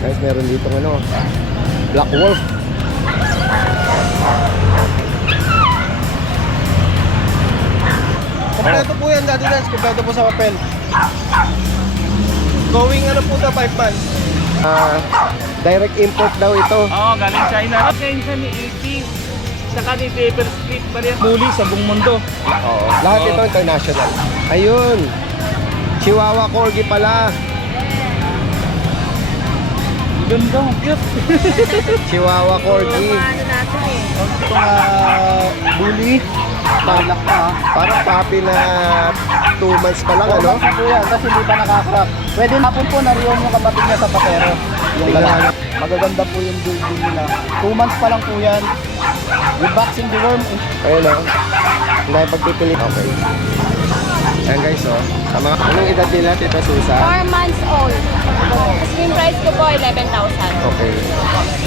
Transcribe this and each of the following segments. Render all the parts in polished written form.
Guys, meron dito ano, Black Wolf. Kompleto po yan, Daddy Dance. Kompleto po sa papel. Going ano po sa 5 months. Direct import daw ito. Oo, galing China. China ni 80. Saka ni Paper Split pa rin. Muli sa buong mundo. Oo. Lahat ito international. Ayun. Chihuahua Corgi pala. Ganda, cute. Chihuahua Corgi. Ito nga bully. Balak pa ha. Parang puppy na 2 months pa lang, ano? Po yan, kasi hindi pa nakakrap. Pwede na po nariyon yung kapatid niya sa patero. Yung Tingnan lalaki. natin. Magaganda po yung building nila. 2 months pa lang po yan. With vaccine deworm. Ayun, oh. Hindi pagpipili. Okay. Ayan guys, oh. Anong edad nila, Tita Susa? 4 months old. Asking price ko po 11,000. Okay.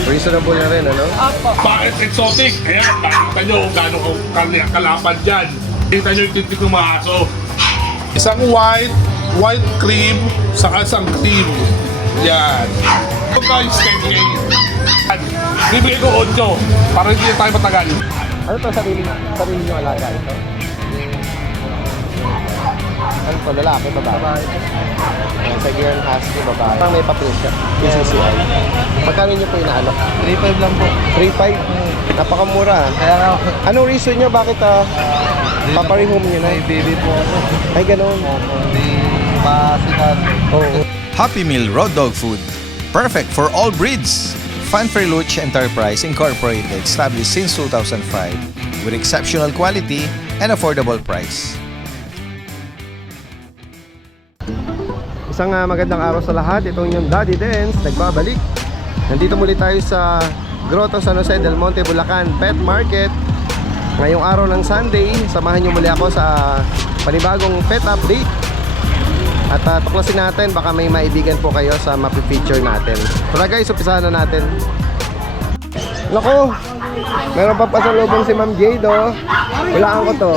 Reasonable na rin, ano? Opo. Bakit exotic? Kaya nakita nyo kung gano'ng kalapan dyan. Kita nyo yung titik ng mga aso. Isang white cream, saka isang cream. Yan. Ito guys, 10K. Yan. Bibigay ko 8 para hindi tayo matagal. Ano to, sarili nyo alaga ito? Ano to, lalaki, babae? Ayan, sa Girl Husky, babae. Parang may papel siya. PCCI. Magkano nyo po inaalok? 3.5 lang po. 3.5? Napakamura. Kaya nga, Anong reason nyo? Bakit paparehome nyo na? may baby po ako. Ay, ganun. May pasikat. Oo. Happy Meal Raw Dog Food. Perfect for all breeds. Fanfare Luch Enterprise Incorporated, established since 2005 with exceptional quality and affordable price. Isang magandang araw sa lahat. Itong yung Daddy Dance, nagbabalik. Nandito muli tayo sa Grotto San Jose del Monte, Bulacan Pet Market. Ngayong araw ng Sunday, samahan nyo muli ako sa panibagong pet update. At tuklasin natin, baka may maibigan po kayo sa mapifeature natin. Tara guys, umpisahan na natin. Naku, meron pa pasalubong si Ma'am Jade, oh. Hulaan ko to.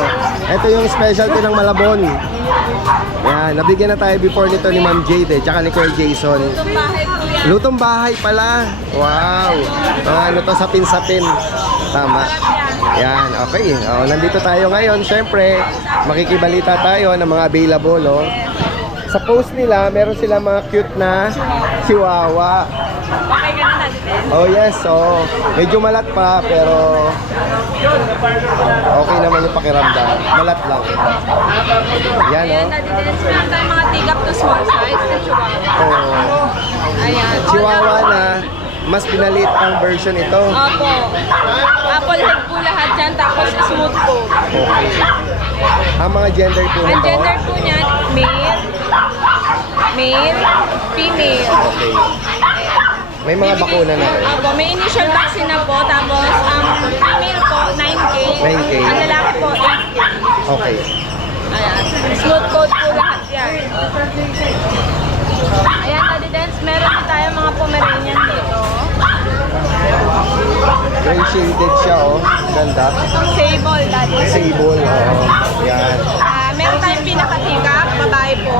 Ito yung specialty ng Malabon. Yan, nabigyan na tayo before nito ni Ma'am Jade, tsaka ni Kuya Jason. Lutong bahay pala. Wow. Ano to, sapin-sapin. Tama. Yan, okay. Nandito tayo ngayon. Siyempre, makikibalita tayo ng mga available, oh. Sa post nila, meron sila mga cute na chihuahua. Okay ka na natin. Oh yes, so medyo malat pa pero okay naman yung pakiramdam. Malat lang. Yan, Ayan, oh. nadidilins ko lang tayo mga tigap to small size na chihuahua. Oh. Ayan. Chihuahua na mas pinaliit ang version ito. Opo. Apple head po lahat dyan, tapos smooth po. Okay. Ang mga gender po Ang nito. gender po niyan, male, female. Okay. May mga bakuna na rin. Opo, may initial vaccine na po, tapos ang female po, 9K. 9K. Ang lalaki po, 8K. Okay. Ayan. Smooth coat po lahat yan. Ayan, Daddy Dance, meron din tayo mga Pomeranian dito. Gray shaded siya, oh. Ganda. Sable, Daddy. Sable, oh. Yan. Meron tayong pinakatikap, babae po.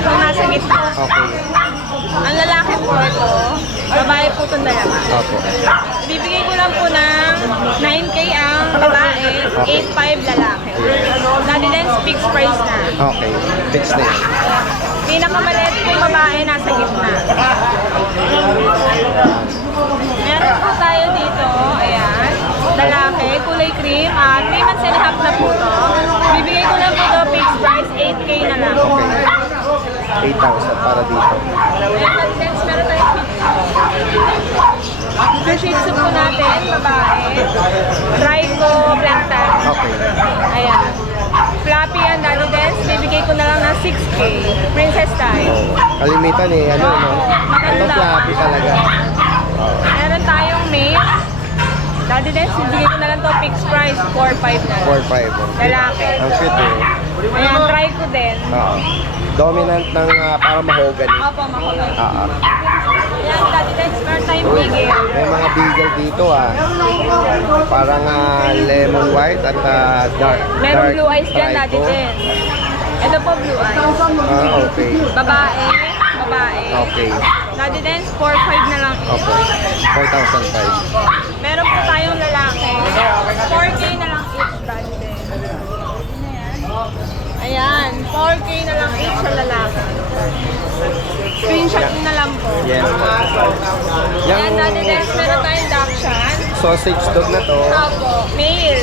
Yung nasa gitna. Okay. Ang lalaki po ito, babae po itong dalawa. Opo. Ibibigay ko lang po ng 9K ang babae, 8.5 lalaki. Daddy Dance, fixed price na. Okay. Fix na yan. Pinakamaliit po babae, nasa gitna. Meron po tayo dito, ayan, lalaki, kulay cream, 3 months and a half na po to. Bibigay ko lang po to, fixed price, 8K na lang. Okay. 8,000 para dito. Ayan, Dance, meron tayong Shih Tzu po natin, babae. Trico, Blantan. Okay. Ayan. Fluffy yan, Daddy Dance. Bibigay ko na lang ng 6K. Princess tayo. Kalimitan eh, ano, no? Ito fluffy talaga. Meron tayong male. Daddy Dance, bibigay ko na lang to fixed price, 4.5 na lang. 4-5. Lalaki. Ang cute eh. Ayan, Trico din. Oo. Dominant ng para mahogany. Opo, makulay. Ah, Ayan, Daddy Dance, meron tayong bigel. may mga beagle dito ah. Parang lemon white at dark. Meron blue eyes dyan, trico. Daddy Dance. Ito po blue eyes. Ah, okay. Babae, babae. Okay. Daddy Dance, 4,500 na lang each. Opo. 4,500. Meron po tayong lalaki. 4K na lang each, Daddy Dance. Ayan, 4K na lang each sa lalaki. Screenshot na lang po. Yes. Ayan, Daddy Yung Dance, meron tayong Dachshund. sausage dog na to, Opo, male.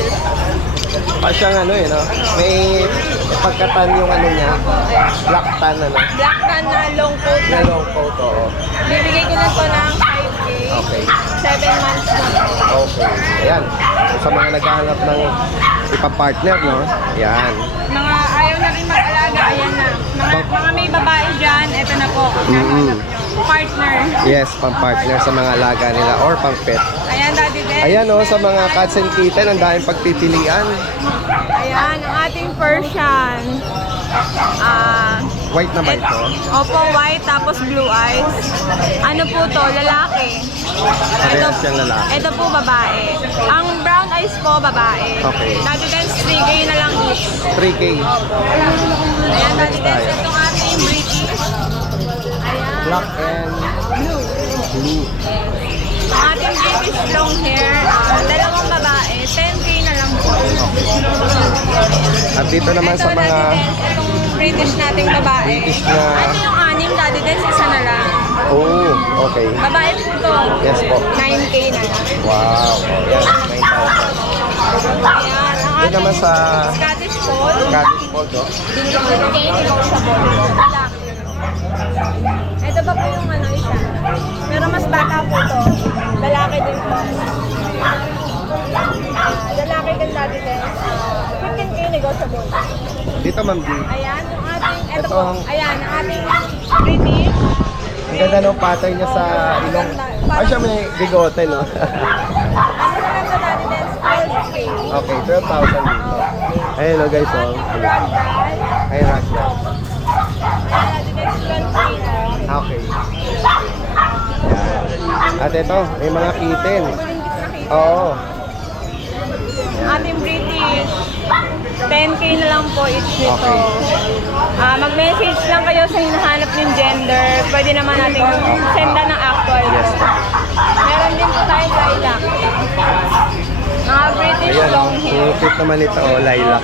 pa siyang ano no? May pagkatan yung ano niya, black tan ano. Black tan na long coat Na lang. long coat, oo. Bibigay ko na to ng 5K. Okay. 7 months na po. Okay. Ayan. So, sa mga naghahanap ng ipapartner, no? Ayan. Mga ayaw na rin mag-alaga, ayan na. Mga may babae dyan, eto na po. Nahanap nyo. Partner. Yes, pang-partner sa mga alaga nila or pang-pet. Ayan, Daddy Den. Ayan, oh, sa mga cats and kitten, ang daming pagpipilian. Ayan, ang ating Persian. White na ba ito? Opo, white, tapos blue eyes. Ano po to? Lalaki. Parehas siyang lalaki. Ito po, babae. Ang brown eyes po, babae. Okay. Daddy Den, 3K na lang each. 3K. Ayan, Daddy Den, tayo. itong ating British. Ayan. Black and blue. Ang ating British long hair, dalawang babae, 10K na lang po. At dito naman Ito, sa mga Daddy Dance, itong British nating babae. British na... Ito yung anim, Daddy Dance, isa na lang. Oh, okay. Babae po to. Yes po. 9K na lang. Wow. Oh, yan. 9,000. Ayan, ang Dito naman sa Scottish Fold, Scottish Fold, oh. 10K negotiable. Lalaki. Ito pa po yung ano, isa. Pero mas bata po to. Lalaki din po. Lalaki din, Daddy Dance. 15K negotiable. Dito, Ma'am G. Ayan, yung ating, ito Ito po, ang- ayan, ang ating British. Ang ganda ng pattern niya sa ilong. Ay, siya may bigote, no? Ano na lang to, Daddy Dance? 12K. Okay, 12,000 dito. Ayun, oh, guys, oh. Ay, Russia. Ayan, Daddy Dance, 12K na. Okay. Yan. At ito, may mga kitten. Oo. Ating British, 10K na lang po each nito. Okay. Mag-message lang kayo sa hinahanap yung gender. Pwede naman natin senda ng actual. Yes. Meron din po tayong lilac. Mga British Ayan, long oh. hair. Cute naman ito, oh, lilac. Yan.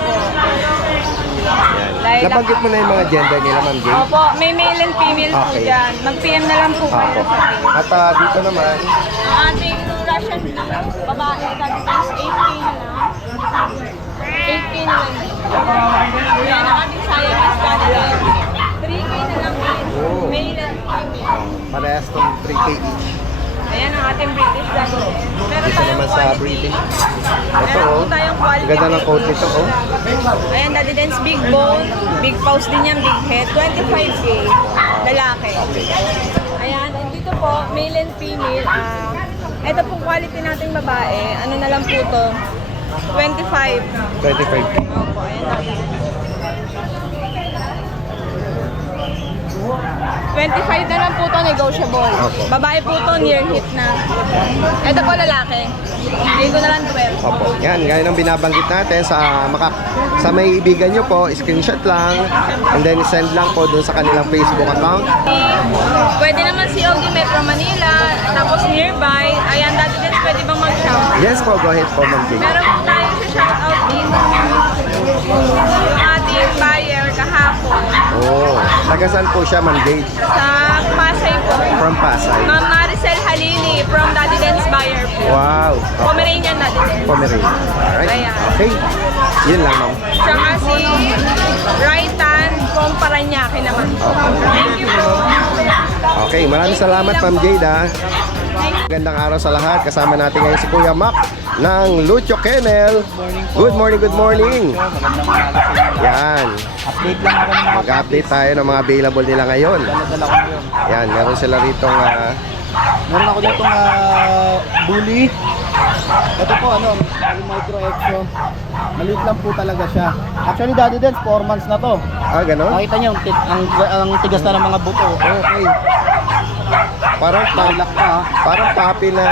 Lilac. Nabanggit mo na yung mga gender nila, Ma'am Jane. Opo, may male and female po Okay. dyan. Mag-PM na lang po kayo Opo. sa page. At dito naman, Ang ating Russian blue, babae, that is 8K na lang. 8K na lang. Yan, ang ating Siamese Canadian. 3K na lang each. Oh. Male and female. parehas tong 3K each. Ayan ang ating British Dachshund. Meron Dito tayong naman sa quality. British. Ito, Meron oh. po tayong quality. Ganda ng coat nito, oh. Ayan, Daddy Dance, big bone, big paws din yan, big head. 25K, lalaki. Ayan, and dito po, male and female. Ito pong quality nating babae, ano na lang po to, 25. 25K. Opo, ayan Daddy Dance. 25 na lang po to, negotiable. Opo. Babae po to, near hit na. Ito po lalaki. Hindi ko na lang 12. Opo. Yan, gaya ng binabanggit natin sa may ibigan nyo po, screenshot lang and then send lang po dun sa kanilang Facebook account. Pwede naman si OG Metro Manila, tapos nearby. Ayan, Daddy Dance, pwede bang mag-shout? Yes po, go ahead po, Ma'am Jane. Meron po tayong shoutout dito. Yung ating buyer kahapon Oh, taga saan po siya, Ma'am Jade? sa Pasay po. From Pasay. Ma'am Maricel Halili from Daddy Dance buyer po. Wow. Okay. Pomeranian Daddy Dance. Pomeranian. Alright. Ayan. Okay. Yun lang, ma'am. Tsaka si Raitan from Paranaque naman. Thank you po. Okay, maraming salamat, Ma'am Jade, ha. Magandang araw sa lahat. Kasama natin ngayon si Kuya Mac ng Lucho Kennel. Good morning, good morning. Magandang umaga sa inyo. Yan. Update lang ako ng mga Mag-update tayo ng mga available nila ngayon. dala ko yun. Yan, meron sila ritong Meron ako dito bully. Ito po ano, micro exo. Maliit lang po talaga siya. Actually, Daddy Dance, 4 months na to. ganon? Makita niyo ang tigas na ng mga buto. Okay. Parang Talak pa ha. parang papi na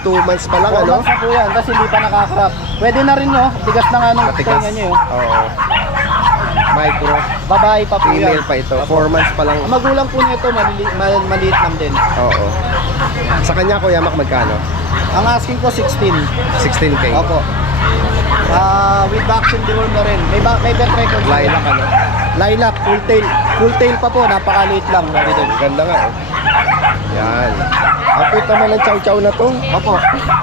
2 months pa lang, 4 ano? months na po yan, tapos hindi pa nakakrap. Pwede na rin nyo, tigas na nga nung Matigas. tenga nyo. Oo. Micro. Babae pa po yan. Female pa ito. 4 months pa lang. Ang magulang po nito, maliit lang din. Oo. Sa kanya, Kuya Mac, magkano? Ang asking ko 16. 16K. Opo. With vaccine deworm na rin. May vet record. Lilac, ano? Lilac, full tail. Full tail pa po, napakaliit lang. Daddy. Ganda nga, eh. Yan. Ang cute naman ng chow-chow na to. Opo.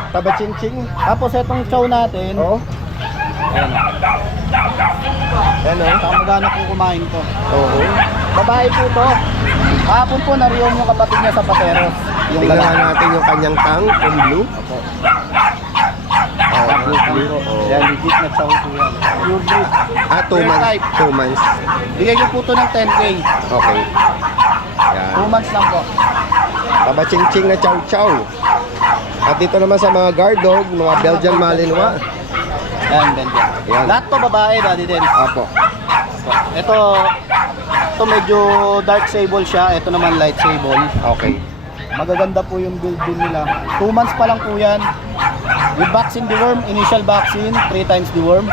Taba ching-ching. Tapos itong chow natin, Oo. ayan. Yan, oh. Kamagana po kumain to. Oo. Babae po to. Kahapon po nariyon yung kapatid niya sa Pateros. Yung Tingnan lalaki. natin yung kanyang tang, yung blue. Opo. Oo, blue. Oo. Yan, legit na chow po yan. Pure breed. 2 months. 2 months. Bigay ko po to ng 10K. Okay. Yan. 2 months lang po. Taba ching-ching na chow-chow. At dito naman sa mga guard dog, mga Belgian Malinois. Yan, ganyan. Yan. Lahat to babae, Daddy Den. Apo. Ito medyo dark sable siya. Ito naman light sable. Okay. Magaganda po yung build din nila. 2 months pa lang po yan. With vaccine deworm, initial vaccine, 3 times deworm.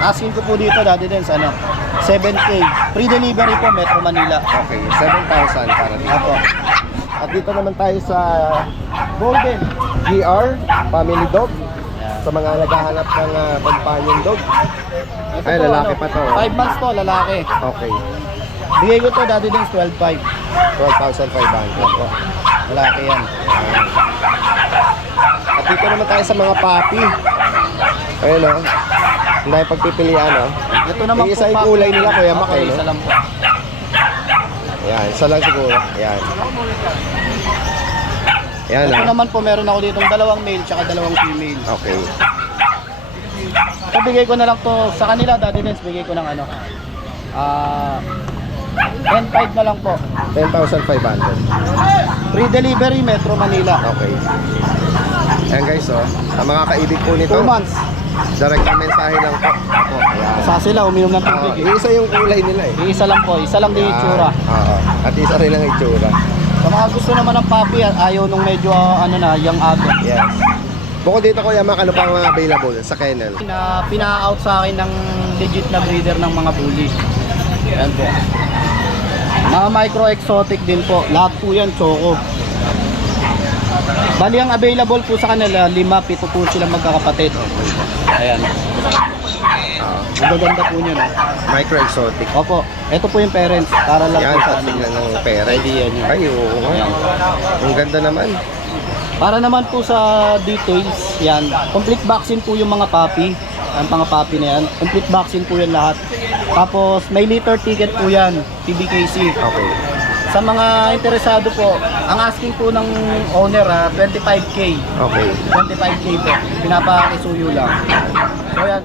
Asking ko po dito, Daddy Den, ano, 7K. Pre-delivery po, Metro Manila. Okay. 7,000 para dito. Apo. At dito naman tayo sa Golden. GR, family dog. Sa mga naghahanap ng companion dog. Ito Ay, po, lalaki pa to. 5 months to, lalaki. Okay. Bigay ko to, Daddy Den, 12.5. 12,500. Apo. Lalaki yan. At dito naman tayo sa mga puppy. Ayun, oh. Hindi tayo pagpipilian, oh. Ito naman Yung isa yung papi. kulay nila, Kuya Mac, Okay, eh, no? isa lang po. Ayan, isa lang siguro. Ayan. Ayan, Ito oh. naman po, meron ako dito 2 male tsaka 2 female. Okay. So, bigay ko na lang to sa kanila, Daddy Dens, bigay ko ng ano, 10.5 na lang po. 10,500. Free delivery, Metro Manila. Okay. Ayan guys, oh. Ang mga kaibig po nito, 2 months. direct na mensahe lang po. Ayan. Sa sila, uminom ng Oh, tubig. isa yung kulay nila eh. Isa lang po, isa lang din yung itsura. Oo. At isa rin ang itsura. Sa mga gusto naman ng puppy, ayaw nung medyo ano na, young adult. Yes. Bukod dito, Kuya Mac, ano pang mga available sa kennel? Na pina-out sa akin ng legit na breeder ng mga bully. Yan po. Mga micro-exotic din po. Lahat po yan, choco. Bali ang available po sa kanila, 5-7 po sila magkakapatid. Ayan. Ang gaganda po nyo, no? Micro-exotic. Opo, ito po yung parents. Para lang Yan, po sa sa tingnan ng pera. idea nyo. Ay, oo nga. Ang ganda naman. Para naman po sa details, yan. Complete vaccine po yung mga puppy. Ang mga puppy na yan. Complete vaccine po yan lahat. Tapos may litter ticket po yan, PBKC. Okay. Sa mga interesado po, ang asking po ng owner 25K. Okay. 25K po. Pinapa-isuyo lang. So yan.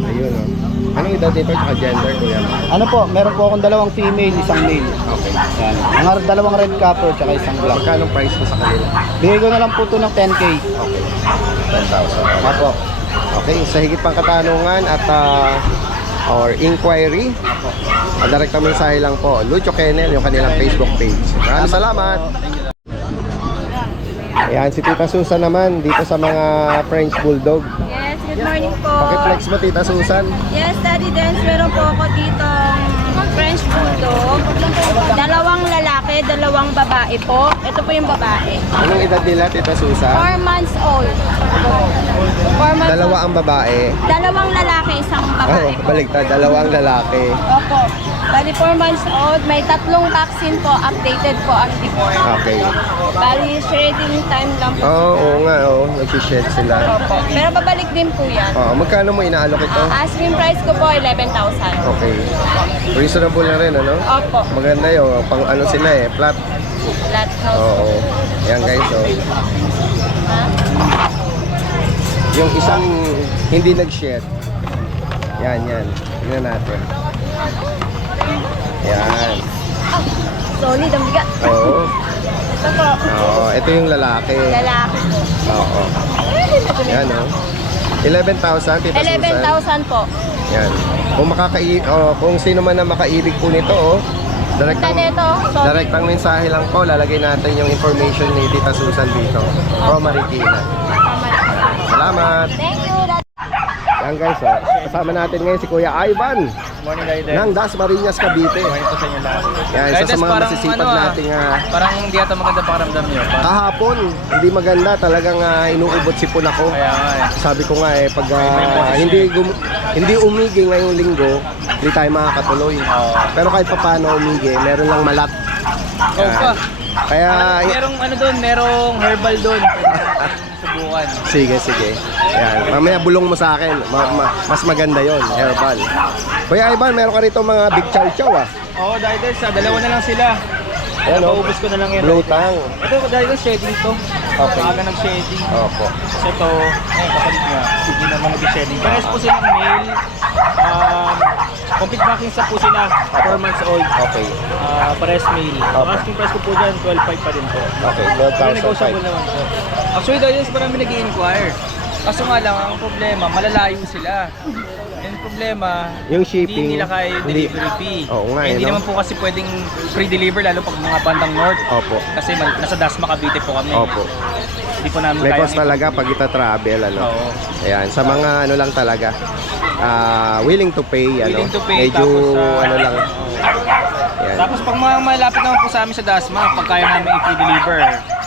Ayun, oh. Anong edad nito at gender, Kuya Mac? Ano po, meron po akong 2 female, 1 male. Okay. Yan. Mga 2 red capper, tsaka 1 black. Magkano price mo sa kanila? Bigay ko na lang po ito ng 10K. Okay. 10,000. Apo. Okay, sa higit pang katanungan at or inquiry, direct na mensahe lang po. Lucho Kennel, yung kanilang Facebook page. Maraming salamat. Ayan, si Tita Susan naman dito sa mga French Bulldog. Yes, good morning po. Pakiflex mo, Tita Susan. Yes, Daddy Dance, meron po ako dito French Bulldog. 2 lalaki, 2 babae po. Ito po yung babae. Anong edad nila, Tita Susan? 4 months old. 4 months Dalawa old. ang babae. 2 lalaki, 1 babae Oh, po. baliktad, 2 ang lalaki. Opo. Bali 4 months old, may 3 vaccine po, updated po ang deworm. Okay. Bali, shedding time lang po. Oo nga, nagsished sila. Opo. Pero babalik din po yan. Magkano mo inaalok ito? Asking price ko po, 11,000. Okay. Reasonable na rin, ano? Opo. Maganda yun, pang ano sila eh, flat. Flat nose. Oo. Yan guys, Ha? Yung isang hindi nag-shed. Yan. Tingnan natin. Yan. Solid, ang bigat. Oo. Ito po. Ito yung lalaki. Lalaki po. Oo. Yan, 11,000, Tita Susan. 11,000 po. Yan. Kung sino man na makaibig po nito, Punta nito. direct ang mensahe lang po. Lalagay natin yung information ni Tita Susan dito. From Marikina. Salamat. Thank you. Yan guys, kasama natin ngayon si Kuya Ivan. Morning, Guide. ng Dasmariñas, Cavite. Morning po sa inyo lahat. Yan, isa sa mga masisipag nating parang hindi ata maganda pakiramdam nyo. kahapon, hindi maganda, talagang inuubot sipon ako. Kaya nga eh. Sabi ko nga pag hindi umigi ngayong linggo, hindi tayo makakatuloy. Pero kahit paano umigi, meron lang malat. Ikaw pa. Kaya, Merong ano doon, merong herbal doon. Subukan. sige. Yan. Mamaya bulong mo sa akin. Mas maganda yon, herbal. Kuya Ivan, meron ka rito mga big chow ah. Oo, Guide, dalawa na lang sila. Ayan o, Paubos ko na lang yan. blue tang. Ito, Guide, shedding to. Okay. Maaga ng shedding. Opo. Kasi ito, kapalit nga, hindi naman nag-shedding. Pares po silang male. Complete vaccines na po sila, 4 months old. Okay. Pares male. Ang asking price ko po dyan, 12.5 pa din po. Okay, Pero negotiable 12,005. naman po. Actually, dahil marami nag-i-inquire. Kaso nga lang, ang problema, malalayo sila. Yung problema, Yung shipping, hindi nila kaya yung hindi- delivery fee. Oo nga, Hindi no? naman po kasi pwedeng free deliver, lalo pag mga bandang north. Opo. Kasi nasa Dasma, Cavite po kami. Opo. Hindi po namin May kaya. cost talaga pag ita-travel, ano. Oo. Ayan, sa mga ano lang talaga. Willing to pay, ano. Willing to pay, Medyo tapos, ano lang. Ayan. Tapos pag mga malapit naman po sa amin sa Dasma, pag kaya namin i-free deliver,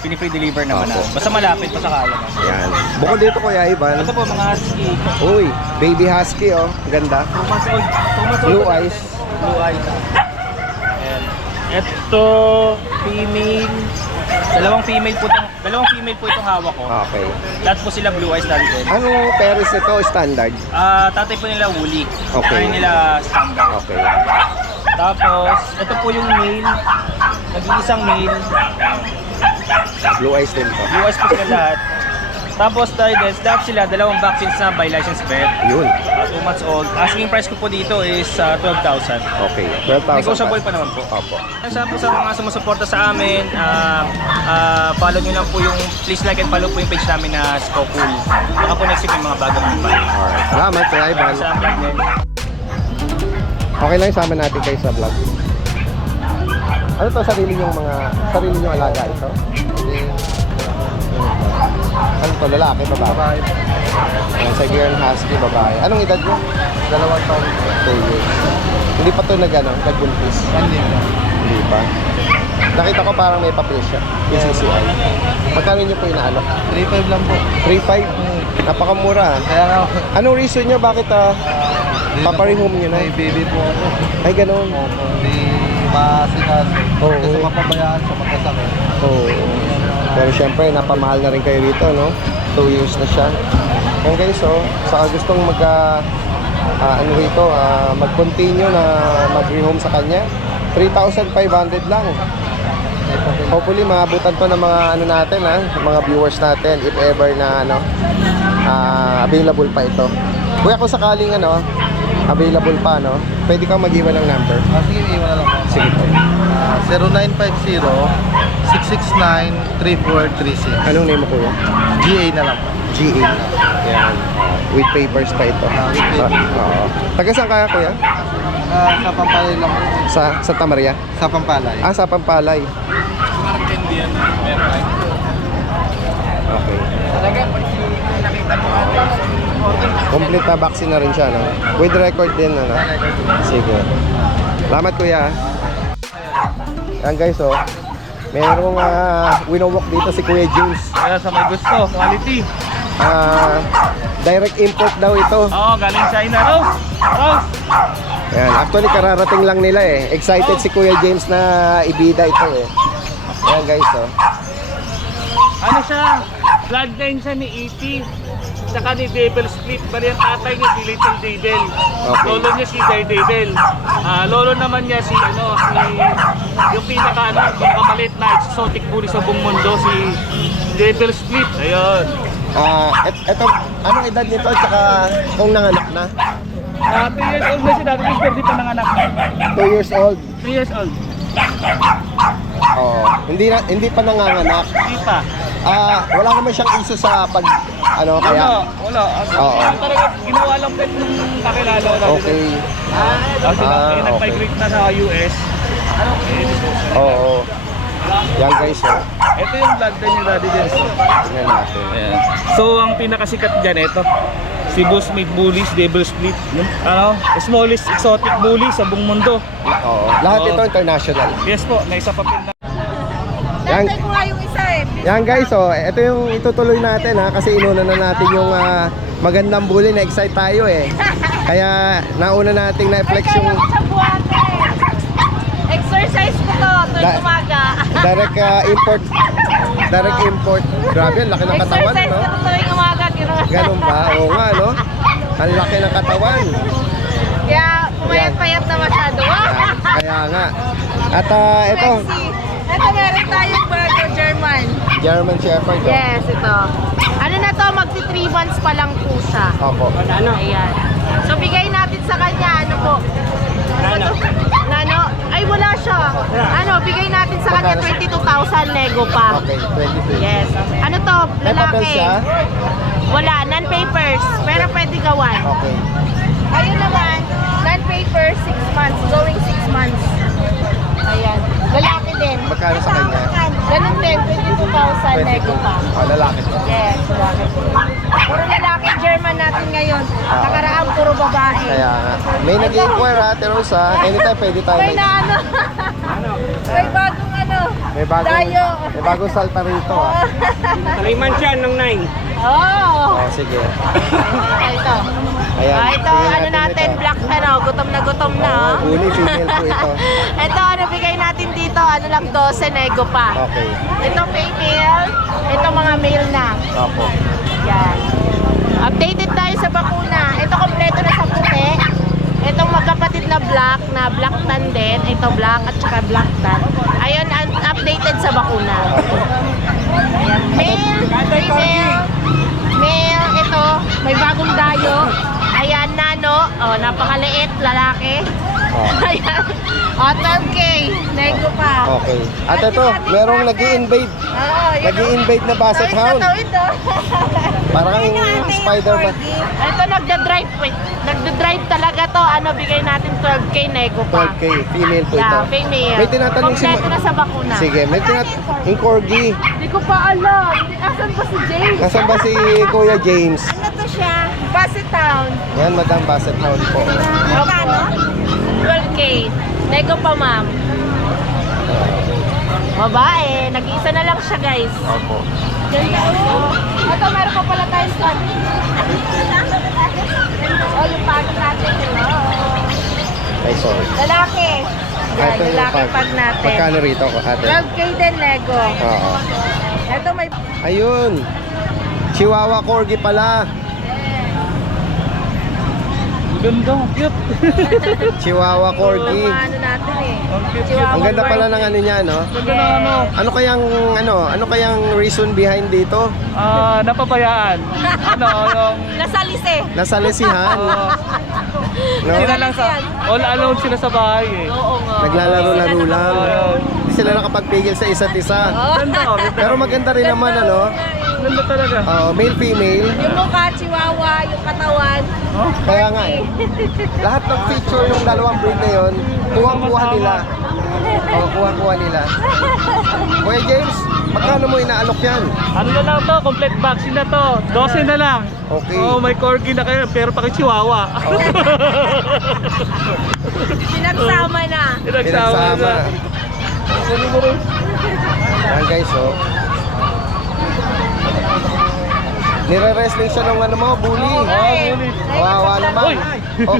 pini-free deliver naman Opo. na. Basta malapit pa sa kaya naman. Ayan. Bukod dito, Kuya Ivan. Ito po mga husky. Uy, baby husky, oh. Ganda. 2 months old. 2 months old. Blue po eyes. natin. Blue eyes. Ayan. Ito, female. Dalawang female po itong hawak ko. Okay. Lahat po sila blue eyes dati din. Anong Paris nito? Standard? Tatay po nila woolly. Okay. Tatay nila standard. Okay. Tapos, ito po yung male. Nag-iisang male. Blue eyes din to. Blue eyes po sila lahat. Tapos, lahat sila, dalawang vaccines na by licensed vet. Yun. 2 months old. Asking price ko po dito is 12,000. Okay. 12,000. Negotiable pa naman po. Opo. Sa po sa mga sumusuporta sa amin, follow nyo lang po yung, please like and follow po yung page namin na Skopul. Baka po next week may mga bagong iba. Alright. Salamat, Kuya Ivan. Sa vlog din. Okay lang, isama natin kayo sa vlog. Ano to, sarili yung alaga ito? Ano to, lalaki, babae? Siberian Husky, babae. Anong edad mo? 2 taon. 2 years. Hindi pa to nagbuntis? Hindi pa. Nakita ko parang may papel siya. PCCI. Magkano nyo po inaalok? 3.5 lang po. 3.5? Napakamura. Kaya nga, Anong reason nyo? Bakit paparehome nyo na? may baby po ako. Ay, ganun. Hindi masikas. Oo. Kasi mapabayaan sa magkasakit. Oo. Pero syempre, napamahal na rin kayo rito, no? 2 years na siya. Yan guys, saka gustong mag-continue na mag-rehome sa kanya, 3,500 lang. Hopefully, maabutan to ng mga natin, mga viewers natin, if ever na available pa ito. Kuya, kung sakaling available pa, pwede kang mag-iwan ng number. Sige, iwan na lang po. Sige po. 0950-669-3436. Anong name mo, kuya? GA na lang po. GA. Yan. With papers pa ito. With papers. Oo. Taga saan kaya, kuya? Sa Pampalay lang po. Sa Santa Maria? Sa Pampalay. Sa Pampalay. Okay. Complete na vaccine na rin siya, no? With record din, ano? Sige. Salamat, kuya. Yan guys, merong winowalk dito si Kuya James. Kaya sa may gusto, quality. Direct import daw ito. Oo, galing China. Rose! Rose! Yan, actually kararating lang nila eh. Excited si Kuya James na ibida ito eh. Yan guys, Ano siya? Bloodline siya ni E.T. Saka ni Devil Split. Bali ang tatay niya si Little Devil. Okay. Lolo niya si Daredevil. Lolo naman niya si yung pinakamalit na exotic bully sa buong mundo, si Devil Split. Ayun. Ito, anong edad nito at saka kung nanganak na? 2 years old na siya dati before di pa nanganak. 2 years old. 3 years old. Oo. Hindi pa nanganganak. Di pa. Wala naman siyang iso sa pag kaya. Wala. Oo. Talaga ginawa lang din nung kakilala ko natin. Okay. Kasi okay. nag-migrate na sa US. Oo. Yan guys, Ito yung bloodline ni Daddy Denso. tingnan natin. Ayan. So, ang pinakasikat dyan, ito. Cebu Smith Bullies, Devil Split. Ano, smallest exotic bully sa buong mundo. Oo. Lahat Oo. ito international. Yes po, may isa pa pin na. Yan, Tatay ko nga yung isa eh. yan guys, oh, ito yung itutuloy natin ha, kasi inuna na natin yung magandang bully, na-excite tayo eh. Kaya nauna nating na-flex yung Ako sa buhate. Exercise ko to tuwing umaga. direct import. Direct import. Grabe, ang laki ng katawan, Exercise no? ko to tuwing umaga. Ganun ba? Oo nga, no? Ang laki ng katawan. Kaya pumayat-payat na masyado. Kaya nga. At ito, Sexy. Ito meron tayong bago German. German Shepherd. Oh. Yes, ito. Ano na to, magti 3 months pa lang po siya. Opo. Ayan. So bigay natin sa kanya, ano po? Nano? Ay wala siya. Ano, bigay natin sa kanya 22,000 Lego pa. Okay, 23. Yes. Ano to, May papel lalaki? siya? Wala, non-papers. Pero pwede gawan. Okay. Ayun naman, non-papers, 6 months. Going 6 months. Ayan. Lalaki din. Magkano sa kanya? Ganun din, 22,000 Lego pa. Oh, lalaki. Yes, lalaki. Puro lalaki German natin ngayon. Nakaraan puro babae. Kaya nga. May nag-inquire ha, Teros ha. Anytime pwede tayo. May na ano. May bagong ano. May bagong, Tayo. may bagong salta rito ha. Taliman siya ng 9. Oh. Oh, sige. Ito. Ayan. Ito, Tingnan ano natin, ito. black, ano, gutom na gutom na. Oh, bully, female po ito. Ito, ano bigay natin dito, ano lang, 12 nego pa. Okay. Ito female, ito mga male na. Opo. Yan. Updated tayo sa bakuna. Ito kompleto na sa puti. Itong magkapatid na black tan din. Ito black at saka black tan. Ayun, updated sa bakuna. Ayan. Male, female, male, ito, may bagong dayo. Ayan, nano. Oh, napakaliit, lalaki. Oh. Ayan. Oh, 12K. Nego pa. Okay. At ito, merong nag-i-invade. Oo, yun. Nag-i-invade na Basset Hound. Ito. Parang Spider-Man. Ito nagda-drive. Nagda-drive talaga to. Ano, bigay natin 12K nego pa. 12K. Female po ito. Yeah, female. May tinatanong si Kompleto na sa bakuna. Sige, may yung Corgi. Hindi ko pa alam. Asan ba si James? Nasaan ba si Kuya James? Ano to siya? Basset Town. Yan, Madam Basset Hound po. Magkano? 12K. Nego pa, ma'am. Babae. Nag-iisa na lang siya, guys. Opo. Ganda. Ito, meron pa pala tayong son. Oh, yung pag natin. Ay, sorry. Lalaki. Yan, Ito yung lalaki pag natin. Magkano rito ko, ate? 12K din, Lego. Oo. Ito may... Ayun. Chihuahua Corgi pala. Ganda, cute. Chihuahua Corgi. Mga ano natin eh. Cute. Ang ganda pala ng ano niya, no? Ganda na ano. Ano kayang reason behind dito? Napabayaan. Ano, yung... Nasalis eh. Nasa lesihan. No? Sila lang sa... All alone sila sa bahay eh. Oo nga. Naglalaro-laro Sila lang. Ayun. Hindi sila nakapagpigil sa isa't isa. Ganda, ganda. Pero maganda rin naman, ano? Ganda talaga. Male, female. Yung mukha, chihuahua, yung katawan. Kaya nga eh. Lahat ng feature ng dalawang breed na yun, kuha-kuha nila. Kuha-kuha nila. Kuya James, magkano mo inaalok yan? Ano na lang to, complete vaccine na to. 12 na lang. Okay. Oh, may corgi na kayo, pero paki chihuahua. Pinagsama na. Pinagsama na. Yan guys, oh. Nire-wrestling siya ng ano mo, bully. Oh, bully. Kawawa naman. Uy! Op.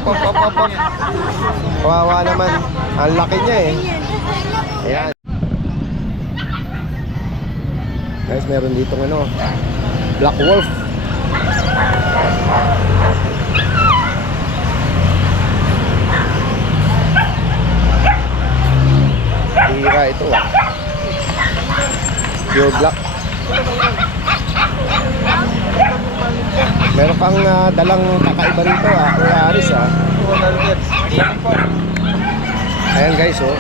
Kawawa naman. Ang laki niya eh. Ayan. Guys, meron dito ano, Black Wolf. Hira ito ah. Pure black. Meron pang dalang kakaiba rito ah, Kuya Aris ah. Ayan guys oh.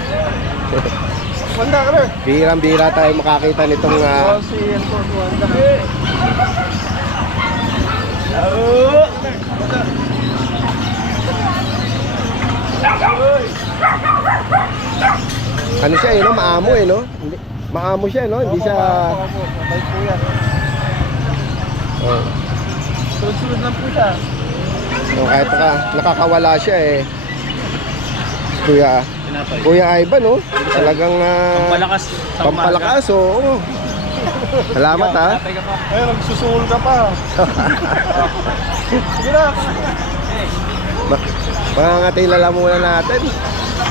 Bihirang-bihira tayo makakita nitong ano siya no? Maamo eh no? Maamo siya no? Hindi siya Oh. Sunod-sunod lang po siya. So, kahit nakakawala siya eh. Kuya Ivan, oh. Talagang Pampalakas sa pampalakas, oo. Salamat, ha. Ayun, nagsusuhol ka pa. Sige na. Mga ating lalamunan natin.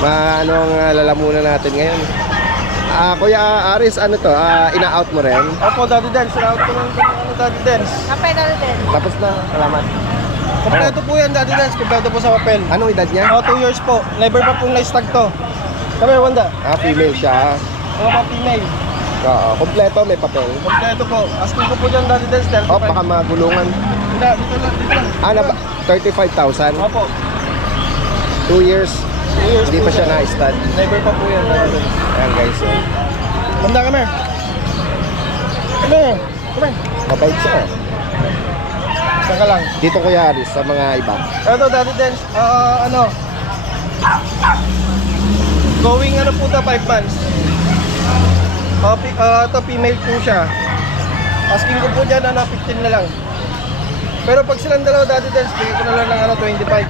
Ano ang lalamunan natin ngayon? Kuya Aris, ano to? Ina-out mo rin? Opo, Daddy Dance. Sinaut ko ng Daddy Dance. Kapay na din. Tapos na, salamat. Kompleto po yan, Daddy Dance. Kompleto po sa papel. Anong edad niya? 2 years po. Never pa pong na-stag to. Sabi, Wanda. Female siya. Mga pa female. Oo, kompleto, may papel. Kompleto po. Asking ko po dyan, Daddy Dance. 35. Baka magulungan. Hindi, dito lang. 35,000. Opo. 2 years. 2 years Hindi po pa siya na-stud. Never pa po yan, Daddy Dance. Ayan guys, oh. Wanda, come here. Come here. Come here. Mabait siya. Saan ka lang? Dito Kuya Aris, sa mga iba. Ito, Daddy Dance. Going ano po 5 months. Ito female po siya. Asking ko po dyan 15 na lang. Pero pag silang dalawa, Daddy Dance, bigay ko na lang ng 25.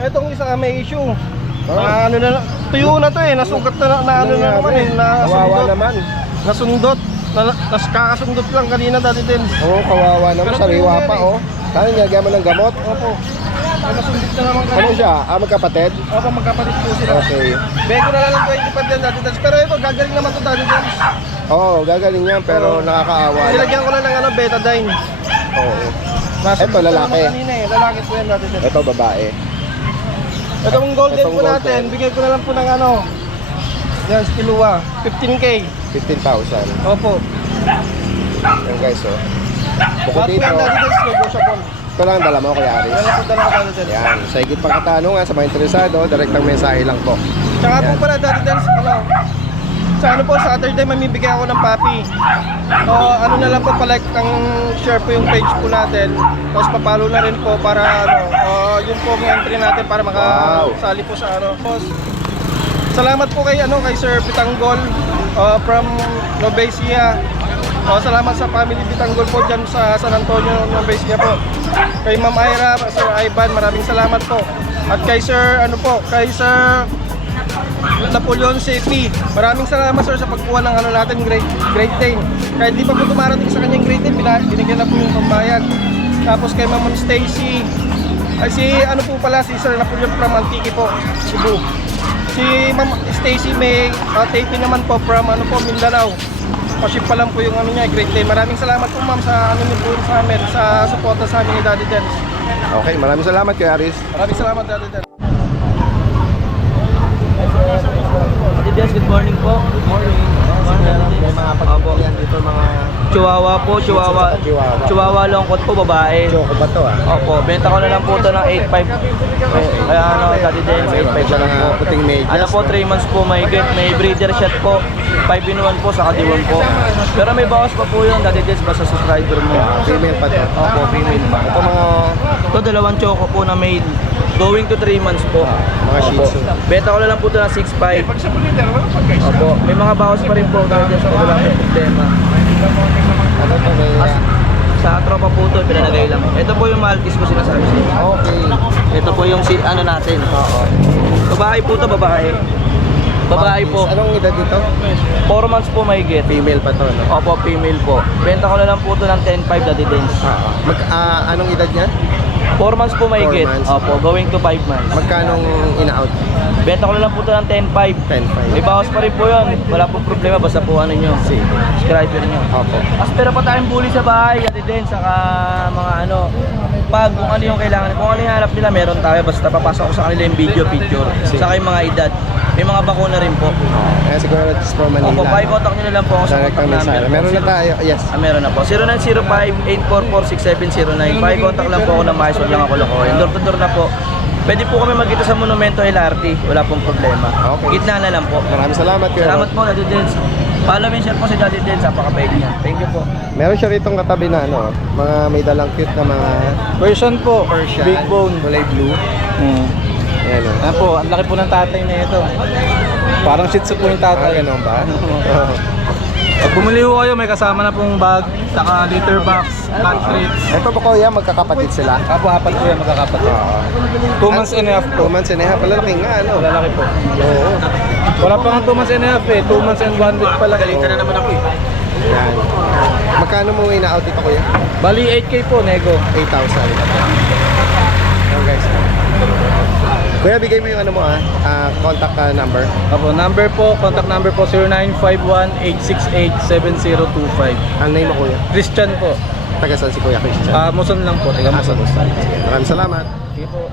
Itong isa may issue. Ano na lang, tuyo na to eh, nasugat na ano na naman eh, Kawawa nasundot. naman. Nasundot. Nakakasundot lang kanina, Daddy Dance. Oo, kawawa naman. Pero Sariwa tuyo pa, yan, eh. oh. Kaya nilagyan mo ng gamot? Opo. Nasundot na naman Ano kanina. siya? Magkapatid? Opo, magkapatid po sila. Okay. Bigay ko na lang ng 25 yan, Daddy Dance. Pero ito, gagaling naman to, Daddy Dance. Oo, gagaling yan, pero Oo. nakakaawa. Nilagyan ko na ng betadine. Oo. Nasundot Ito, lalaki. na naman kanina eh. Lalaki po yan, Daddy Dance. Ito, babae. Itong golden Itong po natin, golden. bigay ko na lang po ng yan, Skilua. 15K. 15,000. Opo. Yan guys, oh. Bukod Lahat po dito, yan, Daddy Dance, negotiable. ito lang ang dala mo, Kuya Aris. Yan lang po dala ko, Daddy Dance. Yan. Sa higit pang katanungan, sa mga interesado, direktang mensahe lang po. Tsaka po Yan. pala, Daddy Dance, sa Saturday, mamibigay ako ng papi. So, ano na lang po, palike ang share po yung page po natin. Tapos papalo na rin po para yun po ang entry natin para makasali po sa Tapos, salamat po kay Sir Pitanggol from Novecia. Salamat sa family Pitanggol po dyan sa San Antonio, Novecia po. Kay Ma'am Ira, Sir Ivan, maraming salamat po. At kay Sir Sir Napoleon CP. Maraming salamat sir sa pagkuha ng natin grade 10. Kahit di pa po dumarating sa kanyang grade 10, binigyan na po yung pambayad. Tapos kay Ma'am Stacy. Si Sir Napoleon from Antique po, Cebu. Si Ma'am Stacy may taping naman po from Mindanao. Pa-ship pa lang po yung niya, grade 10. Maraming salamat po ma'am sa niyo po sa amin, sa suporta sa amin ni Daddy Dance. Okay, maraming salamat, Kuya Aris. Maraming salamat Daddy Dance. Yes, good morning po. Good morning. May mga pagpapalian dito, mga Chihuahua po, Chihuahua. Chihuahua. Chihuahua longkot po, babae. Choco ba to, Opo, benta ko na lang po ito ng 8.5. Kaya Daddy Dance, 8.5 na lang po. Puting medyas. Ano po, 3 months po may get, may breeder shot po. 5 in 1 po, saka D1 po. Pero may bawas pa po yun, Daddy Dance, basta subscriber mo. Female pa to. Opo, female pa. Ito mga Ito, 2 choco po na male. Going to 3 months po. mga Shih Tzu. Benta ko na lang po ito ng 6.5. Opo, may mga bawas pa rin po, Daddy Dance, wala may problema. Ano to, may Sa tropa po ito, pinalagay lang. Ito po yung Maltese ko sinasabi sa inyo. okay. Ito po yung natin. Oo. Babae po ito, babae. Babae po. Anong edad dito? 4 months po may get. Female pa to, no? Opo, female po. Benta ko na lang po ito ng 10.5 Daddy Dance. Anong edad niya? 4 months po may 4 get. months. Opo, going to 5 months. Magkanong ina-out? Benta ko na lang po ito ng 10.5. 10.5. May bawas pa rin po yun. Wala pong problema, basta po ano nyo. Subscriber nyo. Opo. Pero pa tayong bully sa bahay, Daddy Dance, saka mga pag kung ano yung kailangan, kung ano yung hanap nila, meron tayo. Basta papasok ko sa kanila yung video, picture. Saka yung mga edad. May mga bakuna rin po. Siguro na just from Opo, Manila. pa-contact nyo na lang po ako sa Direct contact kami sa number. meron na tayo. Yes. Meron na po. 0905-844-6709. Pa-contact lang po ako ng mais. Huwag lang ako lokohin. Door to door na po. Pwede po kami magkita sa Monumento LRT. Wala pong problema. Okay. Gitna na lang po. Maraming salamat, Kuya. Salamat po, Daddy Dance. Follow and share po si Daddy Dance. Napaka-peg niya. Thank you po. Meron siya ritong katabi na mga may dalang cute na mga Version po, Persian. big bone. Kulay blue. Ayan o. Ano po, ang laki po ng tatay na ito. Parang Shih Tzu po yung tatay. Ganun ba? Oo. Pag bumili ho kayo, may kasama na pong bag, saka litter box, cat treats. Ito po kuya, magkakapatid sila. Apo, apat po yan magkakapatid. 2 months and a half 2 months and a half. Malalaki nga, ano? Lalaki po. Oo. Wala pa nga 2 months and a half eh. 2 months and 1 week pa lang. Galita na naman ako eh. Yan. Magkano mo ina-out ito kuya? Bali 8K po, nego. 8,000. Ayan guys. Kuya, bigay mo yung ano mo contact number. Apo, contact number po 0951-868-7025. Ang name mo kuya? Christian po. Taga saan si Kuya Christian? Muson lang po, taga Muson. Maraming salamat. Sige po.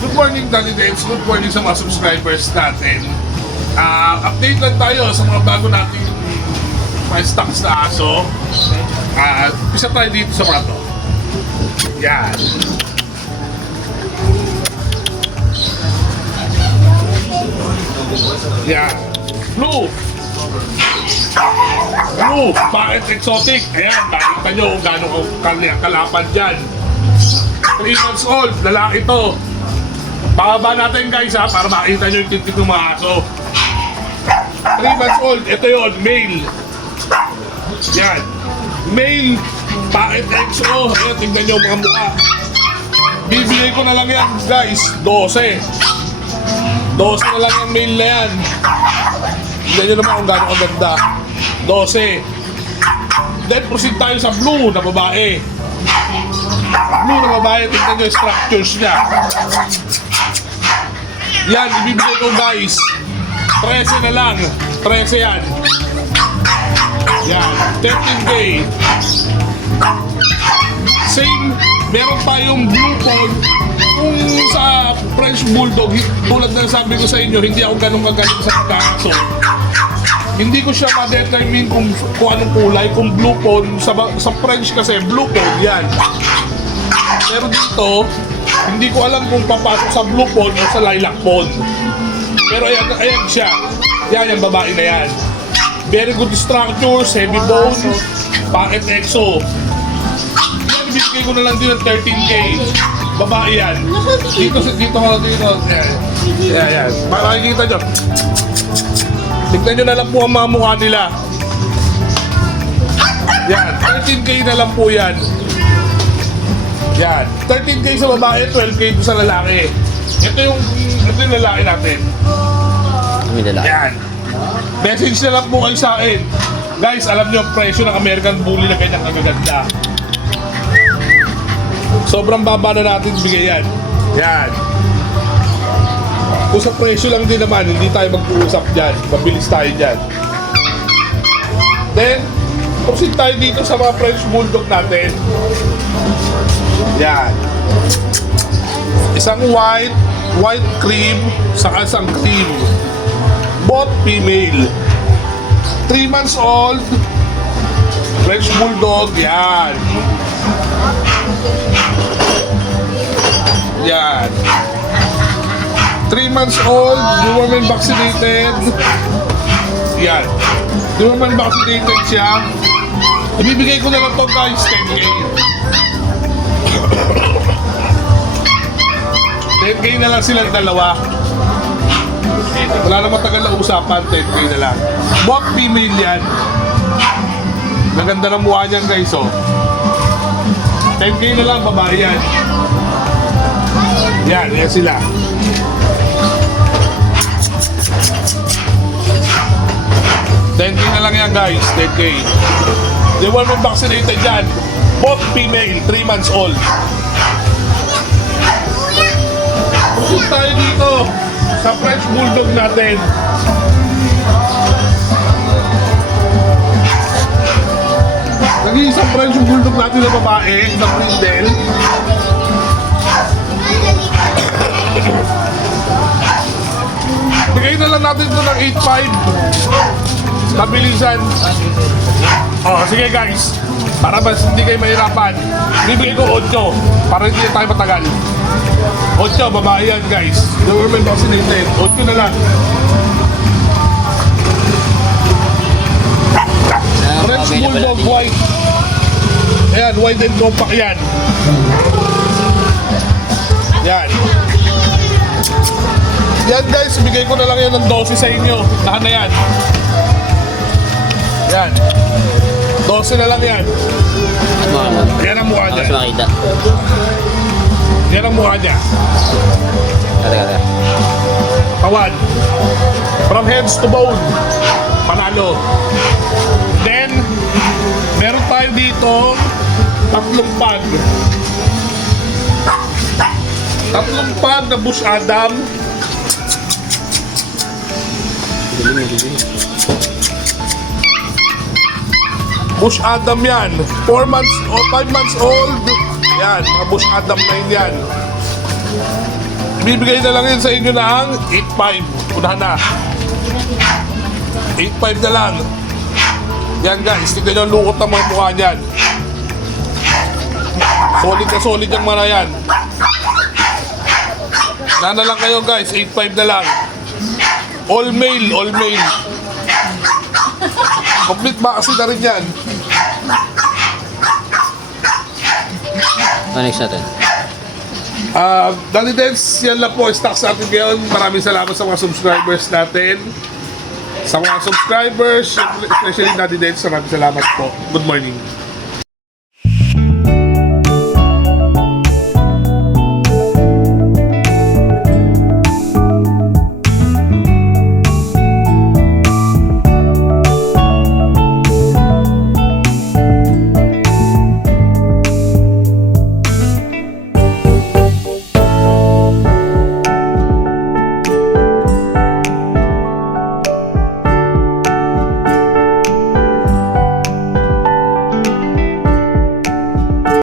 Good morning, Daddy Dance. Good morning sa mga subscribers natin. Update lang tayo sa mga bago nating mga stocks na aso. Isa tayo dito sa mga to. Yan. Yan. Blue. Blue. Bakit exotic? Ayan, nakita nyo kung gano'ng kalapan dyan. 3 months old, lalaki to. Bababa natin guys ha, para makita nyo yung tintig ng mga aso. 3 months old, ito yon male. Yan. Male, bakit XO? Ayan, tingnan nyo mga mukha. Bibigay ko na lang yan guys, 12. 12 na lang yung male na yan. Tingnan nyo naman kung gano'ng kaganda. 12. Then proceed tayo sa blue na babae. Blue na babae, tingnan nyo yung structures niya. Yan, ibibigay ko guys. 13 na lang. 13 yan. Yan, 13K. Same, meron tayong blue pond. Kung sa French Bulldog, tulad na sabi ko sa inyo, hindi ako ganun kagaling sa pagkakaso. Hindi ko siya ma-determine kung anong kulay, kung blue pond. Sa French kasi, blue pond yan. Pero dito, hindi ko alam kung papasok sa blue pond o sa lilac pond. Pero ayan siya. Yan, yung babae na yan. Very good structures, heavy bone, packet exo. Yan, ibigay ko na lang din ng 13K. Babae yan. Dito. Yan. Makikita nyo. Tignan nyo na lang po ang mga mukha nila. Yan, 13K na lang po yan. Yan, 13K sa babae, 12K sa lalaki. Ito yung lalaki natin. Yan. Message na lang po kayo sa akin. Guys, alam nyo ang presyo ng American Bully na kanyang kagaganda. Sobrang baba na natin bigay yan. Yan. Kung sa presyo lang din naman, hindi tayo mag-uusap dyan. Mabilis tayo dyan. Then, proceed tayo dito sa mga French Bulldog natin. Yan. Isang white cream, saka isang cream. Both female. 3 months old. French Bulldog, yan. Yan. 3 months old, deworm and vaccinated. Yan. Deworm and vaccinated siya. Ibibigay ko na lang to guys, 10K. 10K na lang silang dalawa. Wala na matagal na usapan, 10K na lang. Both female yan. Naganda ng mukha niyan guys, oh. 10K na lang, babae yan. Yan sila. $10K na lang yan guys, 10K. They were not vaccinated yan. Both female, 3 months old. Pupunta tayo dito sa French Bulldog natin. Nag-iisang French Bulldog natin na babae, na brindle. Bigay na lang natin ito ng 8.5. Mabilisan. Sige guys. Para mas hindi kayo mahirapan. Bibigay ko 8. Para hindi tayo matagal. 8, babae yan guys. Government vaccinated. 8 na lang. French Bulldog white. Ayan, white and compact yan. Yan. Yan guys, bigay ko na lang yan ng 12 sa inyo. Lahat na yan. Yan. 12 na lang yan. Yan ang mukha niya. makita. Yan ang mukha niya. Kata. Kawan. From heads to bone. Panalo. Then, meron tayo dito tatlong pag. Tatlong pag na Bush Adam. Bush Adam yan. 4 months o 5 months old. Yan, mga Bush Adam na yun yan. Ibibigay na lang yun sa inyo ng 8.5. Unahan na. 8.5 na lang. Yan guys, tignan nyo ang lukot ng mga mukha niyan. Solid na solid yung mga yan. Na lang kayo guys, 8.5 na lang. All male, all male. Complete vaccine na rin yan. Next natin. Daddy Dance, yan lang po. Stock sa atin ngayon. Maraming salamat sa mga subscribers natin. Sa mga subscribers, especially Daddy Dance, maraming salamat po. Good morning.